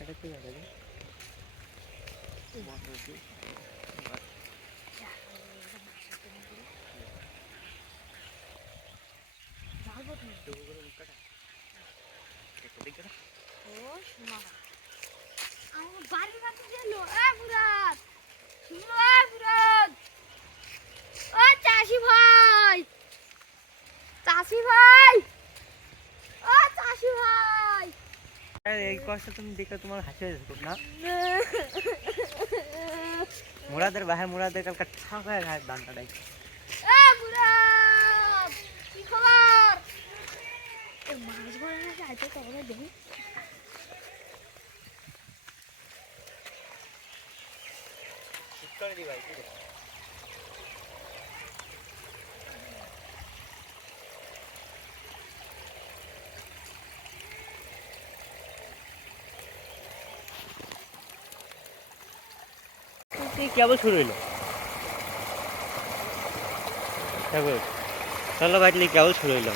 এটা কি জায়গা রে? বাড়ির কাছে গেল মুরাদ শুনো মুরাদ ও চাষি ভাই ও চাষি ভাই এই কষ্ট তুমি দেখে তোমার হাসি হয়েছে না? মুরাদের ভাই মুরাদের কালকে ঠাকায় ঘাট ধান কাটাই। মুরাদ কি খবর? মাছ ধরে না যাইতে তবে দেখি করে দি ভাই কি কেবল শুরু হইলো চলো ভাই কেবল শুরু হইলো।